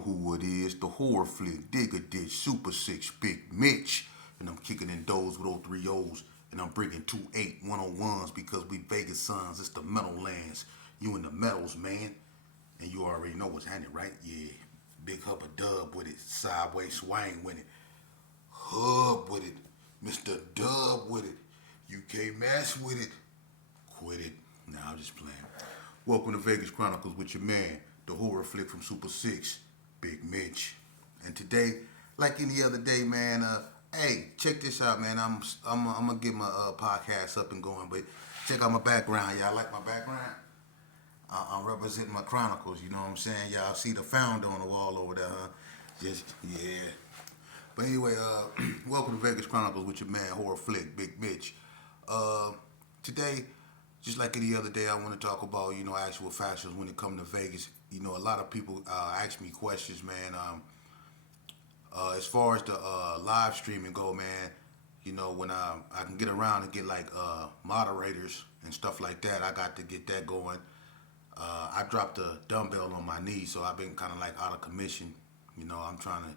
know who it is, the horror flick, Digger Ditch, Super 6, Bigg Mitch. And I'm kicking in those with 03 O's. And I'm bringing 28 101s because we Vegas sons. It's the metal lands. You in the metals, man. And you already know what's happening, right? Yeah. Big Hubba Dub with it. Sideways swing with it. Hub with it. Mr. Dub with it. UK Mass with it. Quit it. Nah, I'm just playing. Welcome to Vegas Chronicles with your man, the horror flick from Super 6, Bigg Mitch. And today, like any other day, man, hey, check this out, man. I'm gonna get my podcast up and going, but check out my background. Y'all like my background? I'm representing my Chronicles, you know what I'm saying? Y'all see the founder on the wall over there, huh? Just, yeah. But anyway, welcome to Vegas Chronicles with your man, horror flick, Bigg Mitch. Today, just like any other day, I want to talk about, actual factions when it comes to Vegas. A lot of people ask me questions, man. As far as the live streaming go, man, when I can get around and get like moderators and stuff like that, I got to get that going. I dropped a dumbbell on my knee, so I've been kind of like out of commission. I'm trying to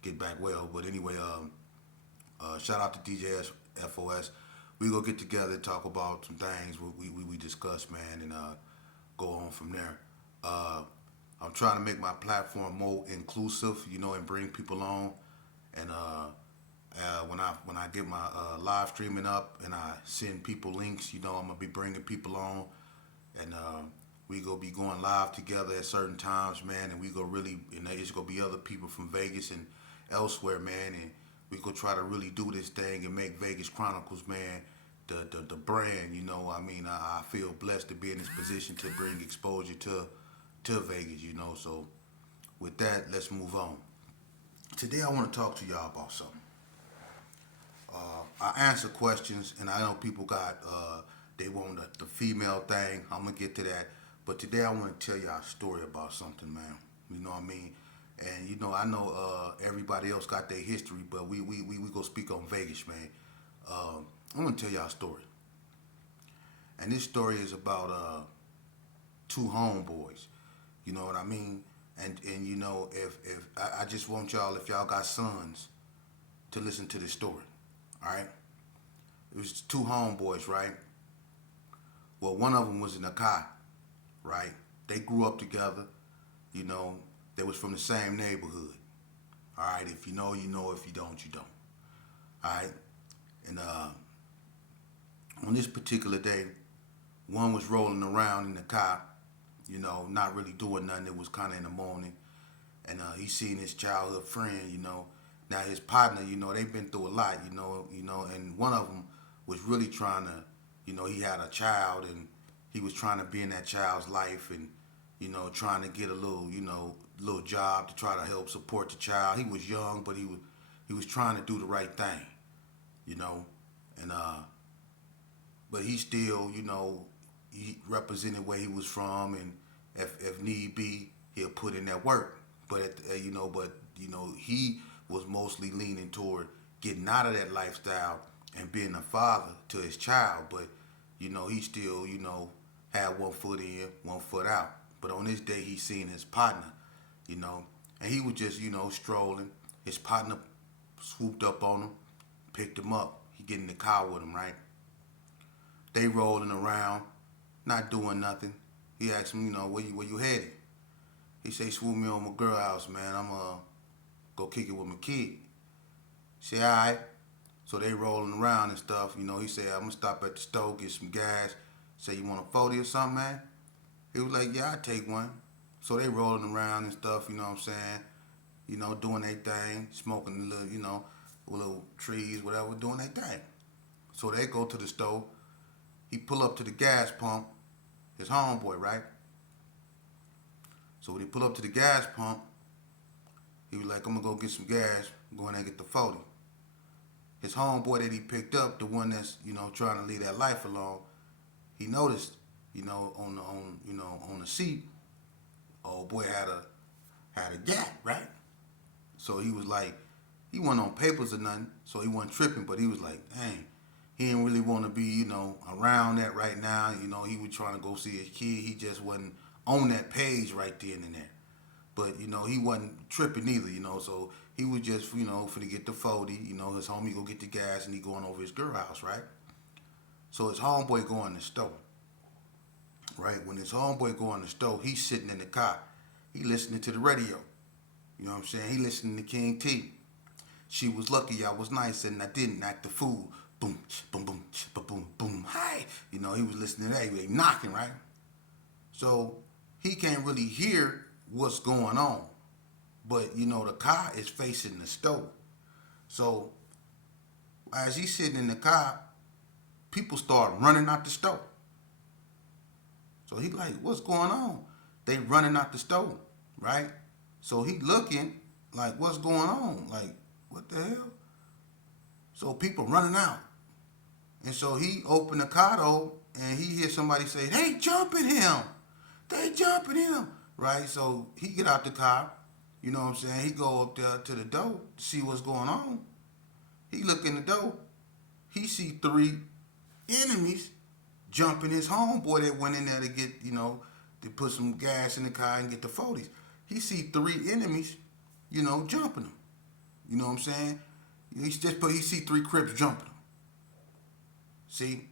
get back well. But anyway, shout out to DJ FOS. We go get together and talk about some things we discuss, man, and go on from there. I'm trying to make my platform more inclusive, and bring people on. And when I get my live streaming up and I send people links, I'm gonna be bringing people on, and we gonna be going live together at certain times, man. And we go really, and there's gonna be other people from Vegas and elsewhere, man. And we gonna try to really do this thing and make Vegas Chronicles, man, the brand. I feel blessed to be in this position to bring exposure to Vegas, So with that, let's move on. Today I want to talk to y'all about something. I answer questions, and I know people got they want the female thing. I'm gonna get to that, but today I want to tell y'all a story about something, man. You know what I mean? And I know everybody else got their history, but we go speak on Vegas, man. I'm gonna tell y'all a story, and this story is about two homeboys. You know what I mean? And if I just want y'all, if y'all got sons, to listen to this story. All right? It was two homeboys, right? Well, one of them was in a car, right? They grew up together. They was from the same neighborhood. All right? If you know, you know. If you don't, you don't. All right? And on this particular day, one was rolling around in the car, not really doing nothing. It was kind of in the morning. And he seen his childhood friend, Now his partner, they've been through a lot, and one of them was really trying to, he had a child and he was trying to be in that child's life and, trying to get a little job to try to help support the child. He was young, but he was trying to do the right thing, and but he still, he represented where he was from, and if need be, he'll put in that work. But he was mostly leaning toward getting out of that lifestyle and being a father to his child. But he still, had 1 foot in, 1 foot out. But on this day, he seen his partner, and he was just, strolling. His partner swooped up on him, picked him up. He get in the car with him, right? They rolling around, not doing nothing. He asked him, where you headed? He say, swoop me on my girl house, man. I'm go kick it with my kid. He say, all right. So they rolling around and stuff. He say, I'm gonna stop at the store, get some gas. Say, you want a 40 or something, man? He was like, yeah, I'll take one. So they rolling around and stuff, you know what I'm saying? Doing their thing, smoking little trees, whatever, doing their thing. So they go to the store. He pull up to the gas pump, his homeboy, right? So when he pull up to the gas pump, he was like, I'm gonna go get some gas, go in there and get the 40. His homeboy that he picked up, the one that's, trying to leave that life alone, he noticed, on the seat, old boy had a gap, right? So he was like, he wasn't on papers or nothing, so he wasn't tripping, but he was like, dang, he didn't really want to be, around that right now. He was trying to go see his kid. He just wasn't on that page right then and there. But, he wasn't tripping either, so he was just, finna get the 40, his homie go get the gas and he going over his girl house, right? So his homeboy go in the store, right? When his homeboy go in the store, he's sitting in the car. He listening to the radio. You know what I'm saying? He listening to King T. She was lucky I was nice and I didn't act the fool. Boom, boom, boom, boom, boom, boom. Hi. He was listening to that. He was knocking, right? So he can't really hear what's going on. But, the car is facing the stove. So as he's sitting in the car, people start running out the stove. So he like, what's going on? They running out the stove, right? So he looking like, what's going on? Like, what the hell? So people running out. And so he opened the car door and he hears somebody say, they jumping him. They jumping him. Right? So he get out the car. You know what I'm saying? He go up there to the door to see what's going on. He look in the door. He see 3 enemies jumping his homeboy that went in there to get, to put some gas in the car and get the 40s. He see 3 enemies, jumping him. You know what I'm saying? He see 3 Crips jumping him. See?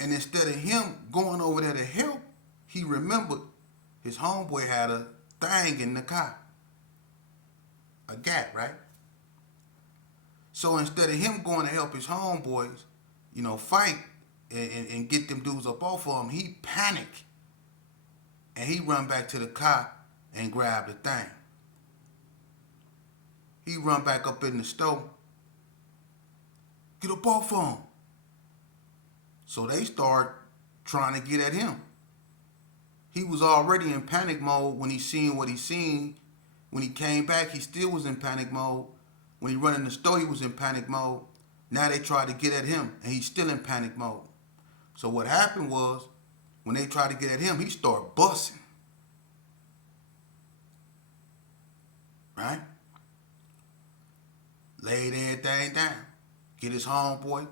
And instead of him going over there to help, he remembered his homeboy had a thing in the car. A gap, right? So instead of him going to help his homeboys, fight and get them dudes up off of him, he panicked. And he run back to the car and grab the thing. He run back up in the store. Get up off of him. So they start trying to get at him. He was already in panic mode when he seen what he seen. When he came back, he still was in panic mode. When he run in the store, he was in panic mode. Now they tried to get at him, and he's still in panic mode. So what happened was, when they tried to get at him, he started busting. Right? Laid everything down. Get his homeboy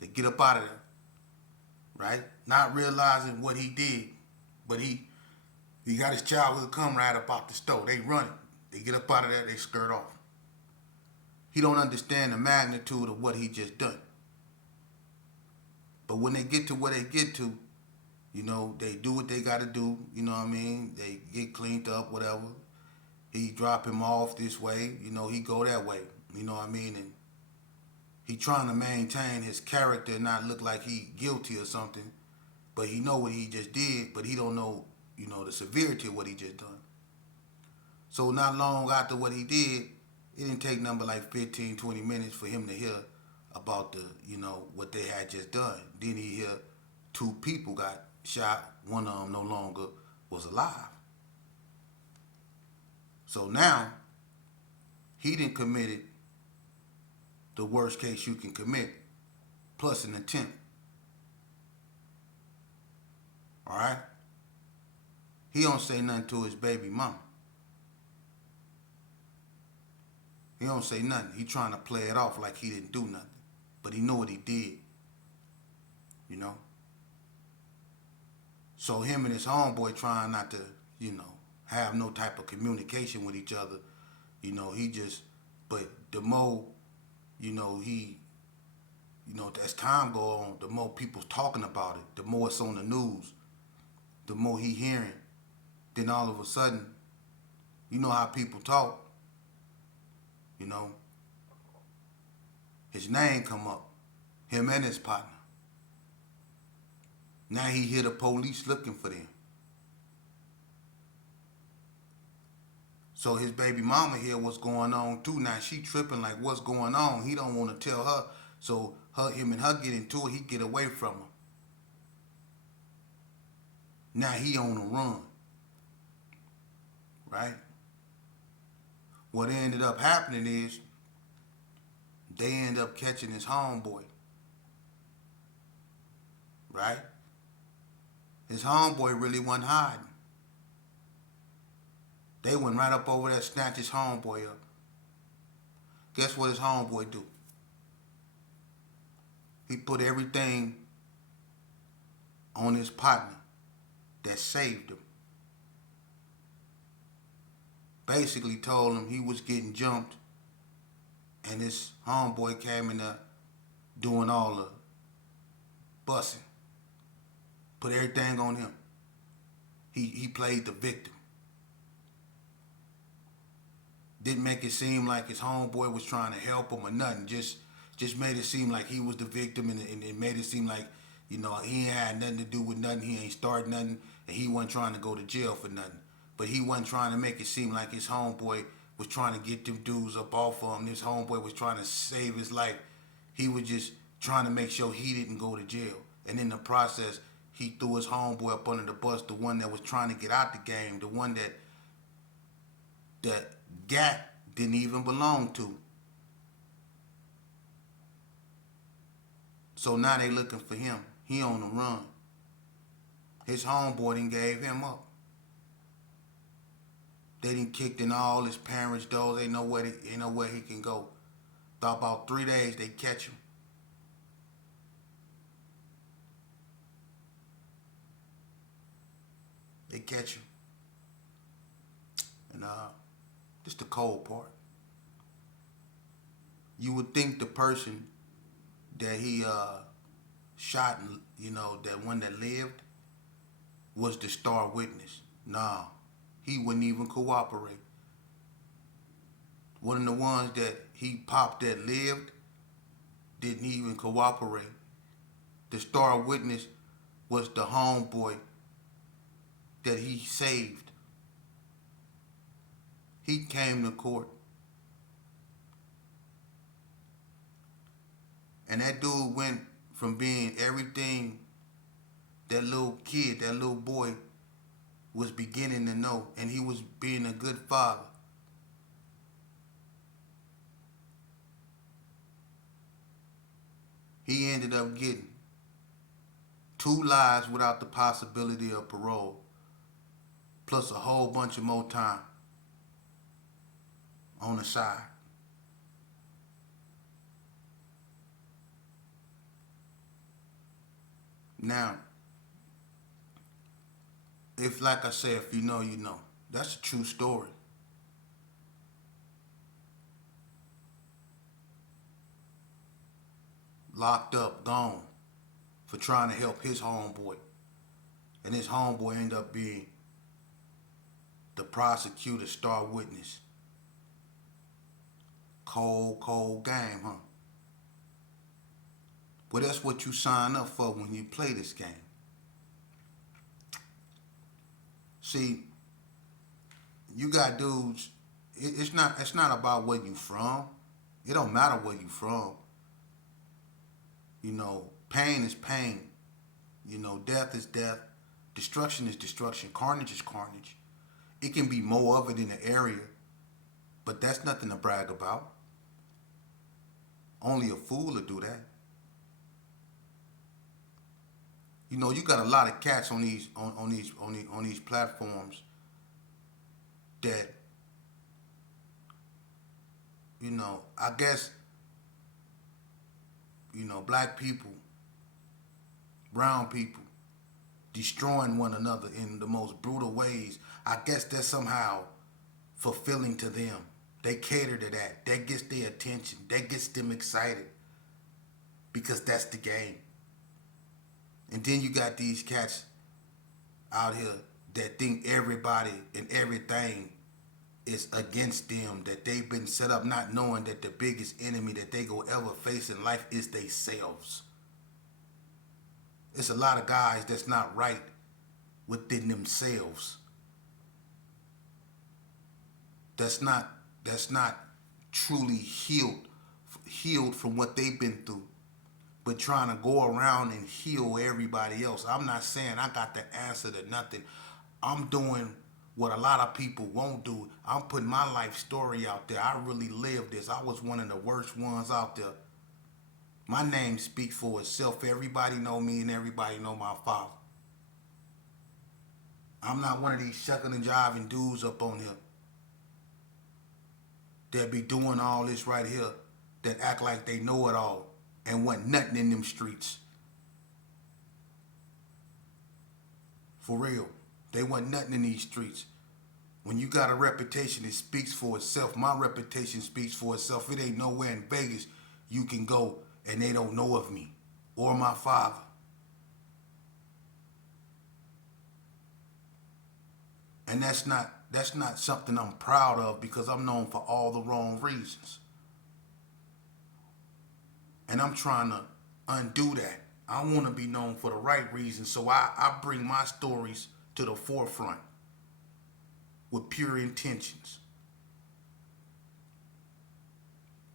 to get up out of there. Right? Not realizing what he did. But he got his childhood come right up out the store. They run it. They get up out of there, they skirt off. He don't understand the magnitude of what he just done. But when they get to where they get to, they do what they got to do. You know what I mean? They get cleaned up, whatever. He drop him off this way. He go that way. You know what I mean? And he trying to maintain his character and not look like he guilty or something. But he know what he just did, but he don't know, the severity of what he just done. So not long after what he did, it didn't take number like 15, 20 minutes for him to hear about the, what they had just done. Then he hear 2 people got shot. One of them no longer was alive. So now, he done committed the worst case you can commit, plus an attempt. All right? He don't say nothing to his baby mama. He don't say nothing. He trying to play it off like he didn't do nothing. But he know what he did. So him and his homeboy trying not to, have no type of communication with each other. He just, but the more, he, as time go on, the more people's talking about it, the more it's on the news, the more he hearing. Then all of a sudden, you know how people talk. His name come up, him and his partner. Now he hear the police looking for them. So his baby mama hear what's going on too. Now she tripping like what's going on. He don't want to tell her. So him and her get into it. He get away from her. Now he on the run. Right? What ended up happening is they end up catching his homeboy. Right? His homeboy really wasn't hiding. They went right up over there, snatched his homeboy up. Guess what his homeboy do? He put everything on his partner that saved him. basically told him he was getting jumped, and this homeboy came in there doing all the bussing, put everything on him. He played the victim. Didn't make it seem like his homeboy was trying to help him or nothing. Just made it seem like he was the victim, and it made it seem like, he ain't had nothing to do with nothing. He ain't started nothing, and he wasn't trying to go to jail for nothing. But he wasn't trying to make it seem like his homeboy was trying to get them dudes up off of him. This homeboy was trying to save his life. He was just trying to make sure he didn't go to jail. And in the process, he threw his homeboy up under the bus, the one that was trying to get out the game, the one that Gat didn't even belong to. So now they looking for him. He on the run. His homeboy done gave him up. They done kicked in all his parents' doors. Ain't nowhere he can go. Thought about 3 days they catch him. They catch him. And this the cold part. You would think the person that he shot, that one that lived, was the star witness. Nah, he wouldn't even cooperate. One of the ones that he popped that lived didn't even cooperate. The star witness was the homeboy that he saved. He came to court. And that dude went from being everything that little kid, that little boy was beginning to know, and he was being a good father. He ended up getting 2 lives without the possibility of parole, plus a whole bunch of more time on the side. Now, if, like I say, if you know, you know. That's a true story. Locked up, gone, for trying to help his homeboy. And his homeboy ended up being the prosecutor's star witness. Cold, cold game, huh? Well, that's what you sign up for when you play this game. See, you got dudes. It's not about where you from. It don't matter where you from. Pain is pain. Death is death. Destruction is destruction. Carnage is carnage. It can be more of it in the area, but that's nothing to brag about. Only a fool would do that. You got a lot of cats on these platforms that, I guess, black people, brown people, destroying one another in the most brutal ways. I guess that's somehow fulfilling to them. They cater to that. That gets their attention. That gets them excited because that's the game. And then you got these cats out here that think everybody and everything is against them, that they've been set up not knowing that the biggest enemy that they go ever face in life is themselves. It's a lot of guys that's not right within themselves. That's not truly healed from what they've been through, but trying to go around and heal everybody else. I'm not saying I got the answer to nothing. I'm doing what a lot of people won't do. I'm putting my life story out there. I really lived this. I was one of the worst ones out there. My name speaks for itself. Everybody know me and everybody know my father. I'm not one of these shucking and jiving dudes up on here that be doing all this right here, that act like they know it all and want nothing in them streets. For real. They want nothing in these streets. When you got a reputation, it speaks for itself. My reputation speaks for itself. It ain't nowhere in Vegas you can go and they don't know of me or my father. And that's not something I'm proud of, because I'm known for all the wrong reasons. And I'm trying to undo that. I want to be known for the right reasons. So I bring my stories to the forefront with pure intentions.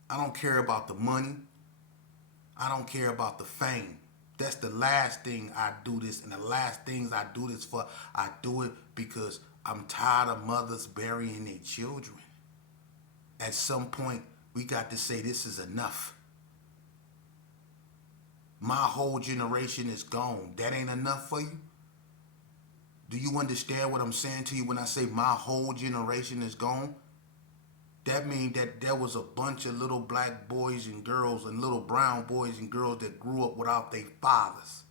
I don't care about the money. I don't care about the fame. That's the last thing I do this, and the last things I do this for. I do it because I'm tired of mothers burying their children. At some point, we got to say this is enough. My whole generation is gone. That ain't enough for you? Do you understand what I'm saying to you when I say my whole generation is gone? That means that there was a bunch of little black boys and girls and little brown boys and girls that grew up without their fathers.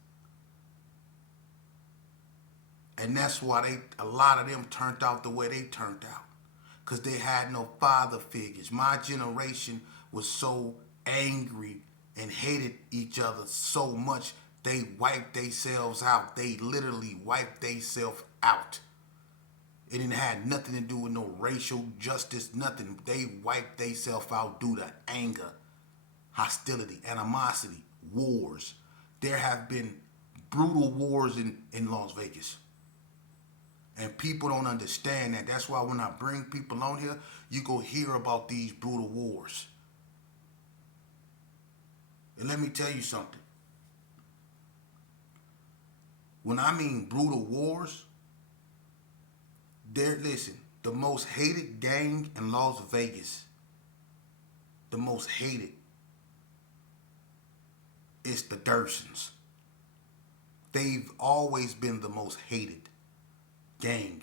And that's why a lot of them turned out the way they turned out. Because they had no father figures. My generation was so angry and hated each other so much, they wiped themselves out. They literally wiped themselves out. It didn't have nothing to do with no racial justice, nothing. They wiped themselves out due to anger, hostility, animosity, wars. There have been brutal wars in Las Vegas. And people don't understand that. That's why when I bring people on here, you go hear about these brutal wars. And let me tell you something. When I mean brutal wars, listen, the most hated gang in Las Vegas, the most hated, is the Gersons. They've always been the most hated gang.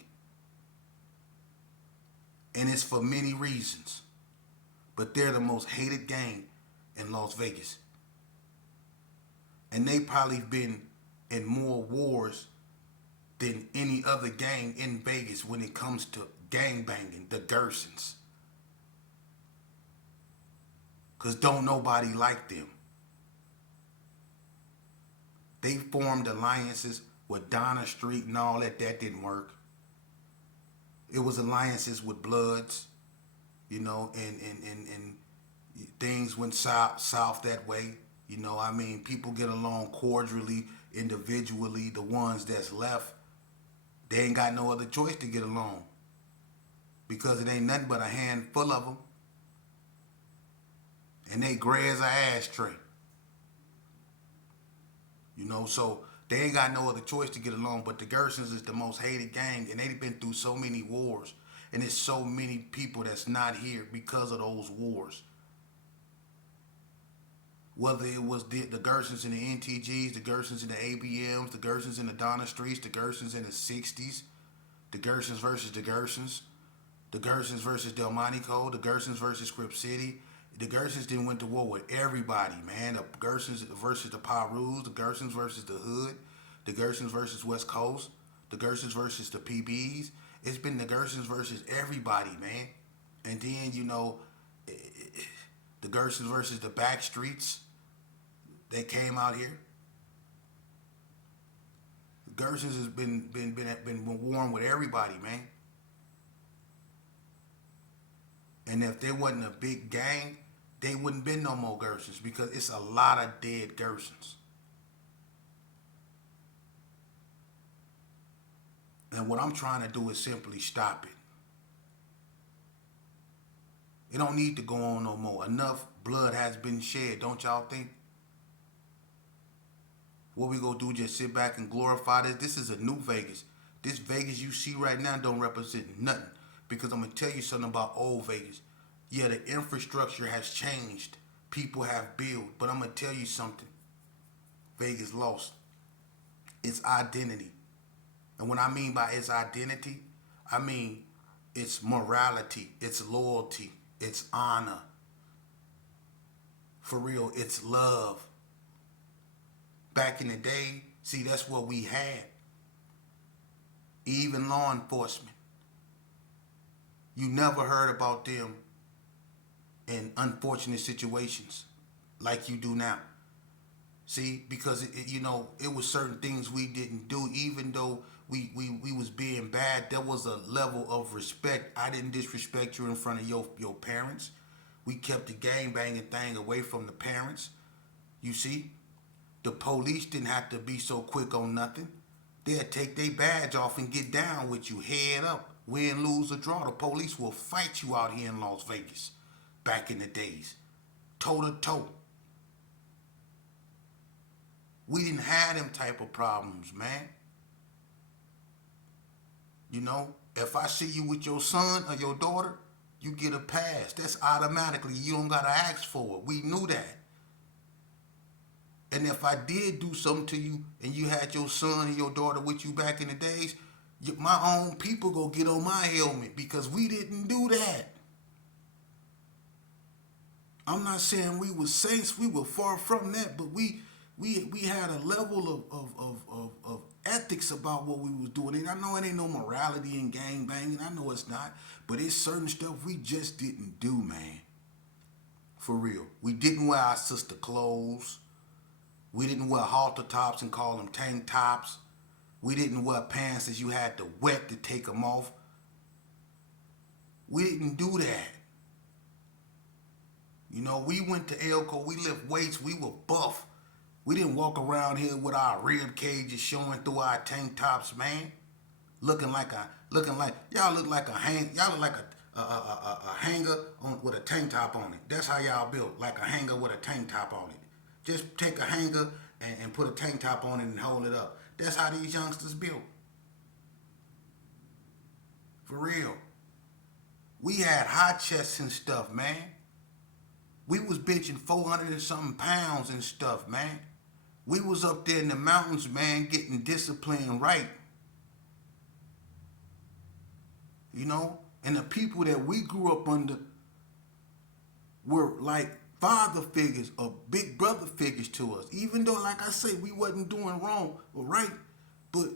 And it's for many reasons. But they're the most hated gang in Las Vegas. And they probably been in more wars than any other gang in Vegas when it comes to gang banging, the Gersons. Because don't nobody like them. They formed alliances with Donna Street and all that. That didn't work. It was alliances with Bloods, and things went south that way. People get along cordially, individually. The ones that's left, they ain't got no other choice to get along, because it ain't nothing but a handful of them, and they gray as an ashtray. So they ain't got no other choice to get along. But the Gersons is the most hated gang, and they've been through so many wars, and there's so many people that's not here because of those wars. Whether it was the Gersons in the NTGs, the Gersons in the ABMs, the Gersons in the Donna Streets, the Gersons in the 60s, the Gersons versus the Gersons versus Delmonico, the Gersons versus Script City. The Gersons didn't went to war with everybody, man. The Gersons versus the Pirus, the Gersons versus the Hood, the Gersons versus West Coast, the Gersons versus the PBs. It's been the Gersons versus everybody, man. And then, the Gersons versus the Backstreets. They came out here. The Gersons has been warring with everybody, man. And if there wasn't a big gang, they wouldn't been no more Gersons, because it's a lot of dead Gersons. And what I'm trying to do is simply stop it. It don't need to go on no more. Enough blood has been shed, don't y'all think? What we gonna do, just sit back and glorify this? This is a new Vegas. This Vegas you see right now don't represent nothing. Because I'm gonna tell you something about old Vegas. Yeah, the infrastructure has changed. People have built. But I'm gonna tell you something. Vegas lost its identity. And what I mean by its identity, I mean its morality, its loyalty, its honor. For real, its love. Back in the day, see, that's what we had. Even law enforcement. You never heard about them in unfortunate situations like you do now. See, because it was certain things we didn't do, even though we was being bad. There was a level of respect. I didn't disrespect you in front of your parents. We kept the gang banging thing away from the parents. You see, the police didn't have to be so quick on nothing. They'd take their badge off and get down with you, head up, win, lose, or draw. The police will fight you out here in Las Vegas back in the days, toe to toe. We didn't have them type of problems, man. If I see you with your son or your daughter, you get a pass. That's automatically. You don't got to ask for it. We knew that. And if I did do something to you and you had your son and your daughter with you back in the days, my own people go get on my helmet because we didn't do that. I'm not saying we were saints. We were far from that, but we had a level of ethics about what we was doing. And I know it ain't no morality in gang banging. I know it's not. But it's certain stuff we just didn't do, man. For real. We didn't wear our sister clothes. We didn't wear halter tops and call them tank tops. We didn't wear pants that you had to wet to take them off. We didn't do that. We went to Elko. We lift weights. We were buff. We didn't walk around here with our rib cages showing through our tank tops, man. Y'all look like a hanger with a tank top on it. That's how y'all built, like a hanger with a tank top on it. Just take a hanger and put a tank top on it and hold it up. That's how these youngsters built. For real. We had high chests and stuff, man. We was benching 400 and something pounds and stuff, man. We was up there in the mountains, man, getting disciplined right. And the people that we grew up under were like father figures or big brother figures to us. Even though, like I say, we wasn't doing wrong or right, but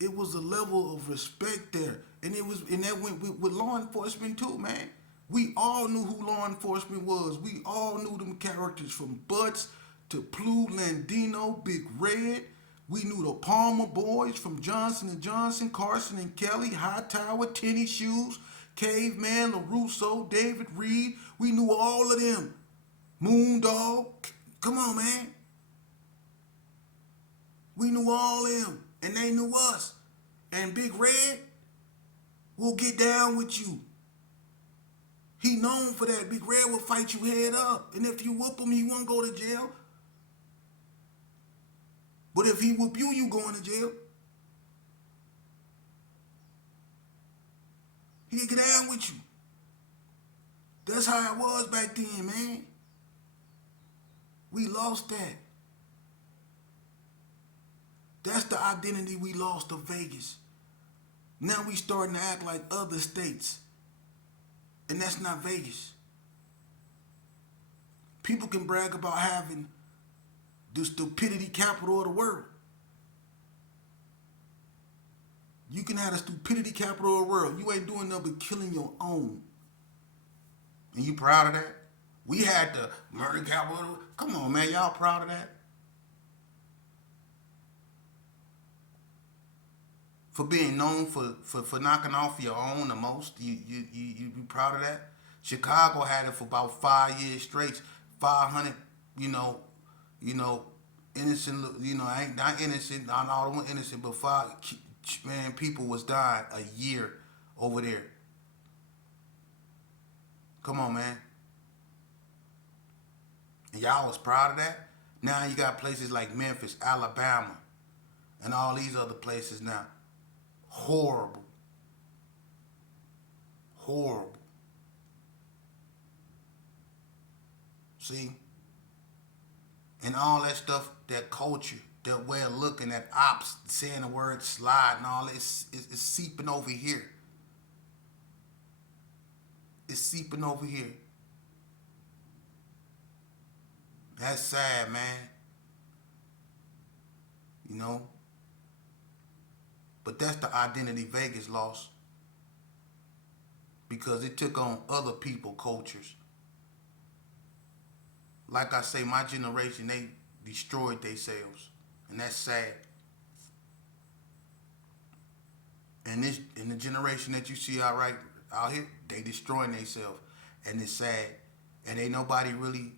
it was a level of respect there. And that went with law enforcement too, man. We all knew who law enforcement was. We all knew them characters from Butts to Plu, Landino, Big Red. We knew the Palmer boys from Johnson & Johnson, Carson and Kelly, Hightower, Tenny Shoes, Caveman, LaRusso, David Reed. We knew all of them. Moondog. Come on, man. We knew all of them. And they knew us. And Big Red will get down with you. He known for that. Big Red will fight you head up. And if you whoop him, he won't go to jail. But if he whoop you, you going to jail. He'll get down with you. That's how it was back then, man. We lost that. That's the identity we lost of Vegas. Now we starting to act like other states. And that's not Vegas. People can brag about having the stupidity capital of the world. You can have the stupidity capital of the world. You ain't doing nothing but killing your own. And you proud of that? We had the murder capital of the world. Come on, man. Y'all proud of that? For being known for knocking off your own the most, you be proud of that? Chicago had it for about 5 years straight, 500, innocent, I ain't not innocent, not all of them innocent, but people was dying a year over there. Come on, man. And y'all was proud of that? Now you got places like Memphis, Alabama, and all these other places now. Horrible. Horrible. See? And all that stuff, that culture, that way of looking, that ops, saying the word slide and all, it's seeping over here. It's seeping over here. That's sad, man. But that's the identity Vegas lost. because it took on other people cultures. Like I say, my generation, they destroyed themselves, and that's sad. And this, in the generation that you see out here, they destroying themselves, and it's sad. And ain't nobody really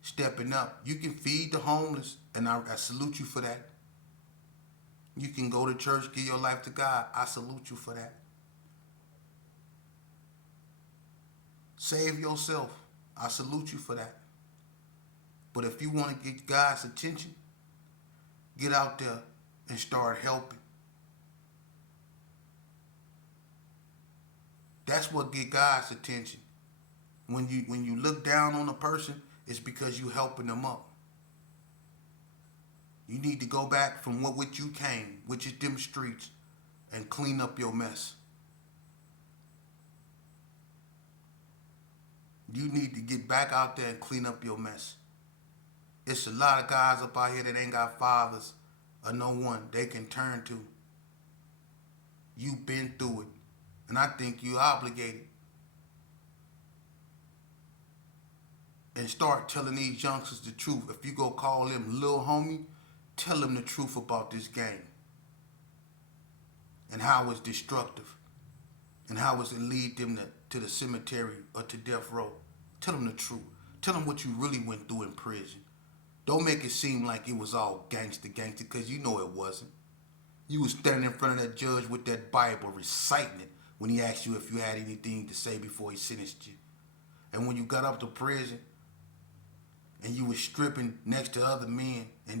stepping up. You can feed the homeless, and I salute you for that. You can go to church, give your life to God. I salute you for that. Save yourself. I salute you for that. But if you want to get God's attention, get out there and start helping. That's what get God's attention. When you look down on a person, it's because you helping them up. You need to go back from which you came, which is them streets, and clean up your mess. You need to get back out there and clean up your mess. It's a lot of guys up out here that ain't got fathers or no one they can turn to. You've been through it, and I think you obligated. And start telling these youngsters the truth. If you go call them little homie, tell them the truth about this game and how it's destructive and how it's to lead them to the cemetery or to death row. Tell them the truth. Tell them what you really went through in prison. Don't make it seem like it was all gangster, because you know it wasn't. You was standing in front of that judge with that Bible reciting it when he asked you if you had anything to say before he sentenced you. And when you got up to prison, and you was stripping next to other men and